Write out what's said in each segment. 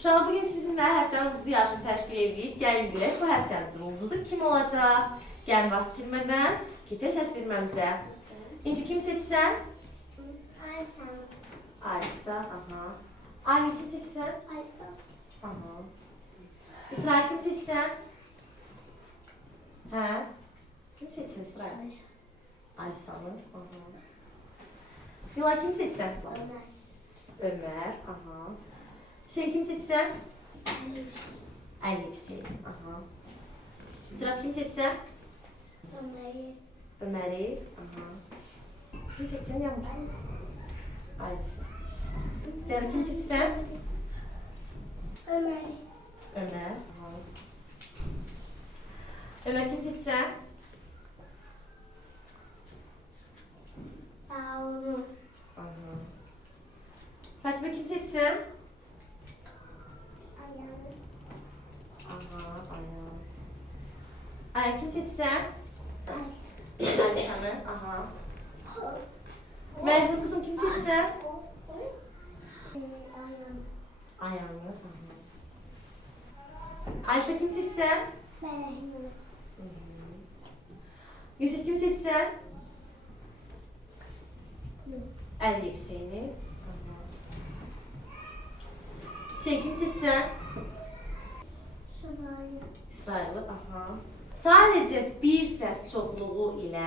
Uşaqlar, bugün sizinlə həftənin ulduzu yarışını təşkil edirik. Gəlin görək, bu həftəmizin ulduzu kim olacaq? Gəlin vaxt itirmədən keçək səs verməmizə. İnci, kim seçsən? Aysa. Aysa, aha. Aylin, kim seçsən? Aysa. Aha. İsrail, kim seçsən? Hə? Kim seçsən İsrail? Aysa. Aysanı, aha. Yılay, kim seçsən? Ömer. Ömer, aha. Hüseyin, kim seçsən? Ali. Ali Hüseyin, aha. Sıraç, kim seçsən? Ömer'i. Ömer'i, aha. Kim seçsən Yağmur? Aysa. Aysa. Zehra, kim seçsən? Ömer'i. Ömer, aha. Ömer, kim seçsən? Yavrum. Aha. Fatma, kim seçsən? Ayağım. Aha, ayağım. Ayağım, kim seçsən? Aysa. Ayşanı, aha. Merhum kızım, kim seçsən? Ayağım. Ayağını, aha. Ayşe, kim seçsən? Merhum. Yusuf, kim seçsən? Ali Hüseyin'i. Aha. Hüseyin, kim seçsən? Şumayı. İsrail'i, aha. Sadece bir ses çokluğu ile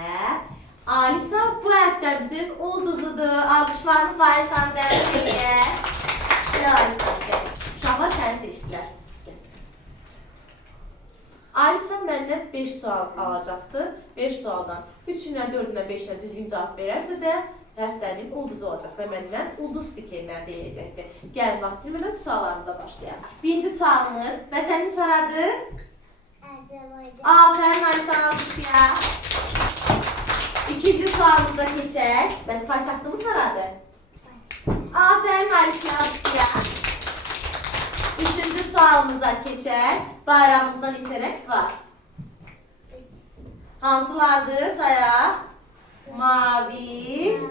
Alisa bu həftəmizin ulduzudur. Alkışlarınızla Alisa'nı dəvət edək. Gel Alisa, gel. Uşaqlar səni seçdilər. Gel. Alisa məndən 5 sual alacaqdır. 5 sualdan 3-ünə, 4-ünə, 5-ünə düzgün cavab verərsə də həftənin ulduzu olacaq və məndən ulduz stikerlər deyəcəkdir. Gəl vaxt itirmədən suallarımıza başlayaq. Birinci sualımız, vətənimiz haradır? Azerbaycan. Aferin Alisa, alkışlayaq. İkinci sualımıza keçək. Bəs paytaxtımız haradır? Aferin Alisa, alkışlayaq. Üçüncü sualımıza keçək. Bayrağımızdan içərək var. Hansılardır? Sayaq. Mavi.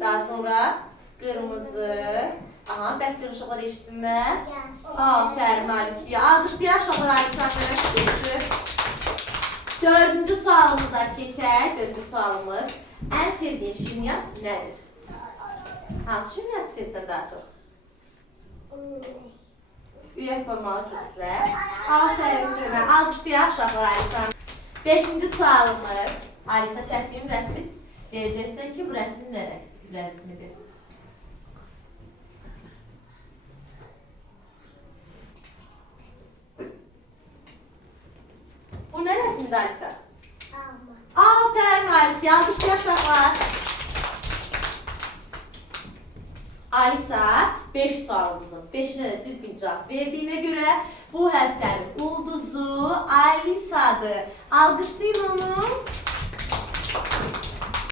Daha sonra qırmızı. Aha, bəlkə uşaqlar eşitsinlər. Aferin Alisiya. Alqışlayaq uşaqlar Alisanı. Dördüncü sualımıza keçək. Dördüncü sualımız. Ən sevdiyin şirniyyat nədir? Hansı şirniyyatı sevsən daha çox? Ürək formalı kekslər. Aferin sənə. Alqışlayaq uşaqlar Alisanı. Beşinci sualımız. Alisa, çəkdiyim rəsmi deyəcəksən ki, bu rəsm nə rəsmidir? Bu nə rəsmidir Alisa? Aferin Alisa, alqışlayaq uşaqlar. Alisa 5 sualımızın 5'ine de düzgün cevap verdiğine göre bu həftənin ulduzu Alisa'dır. Alqışlayın onu.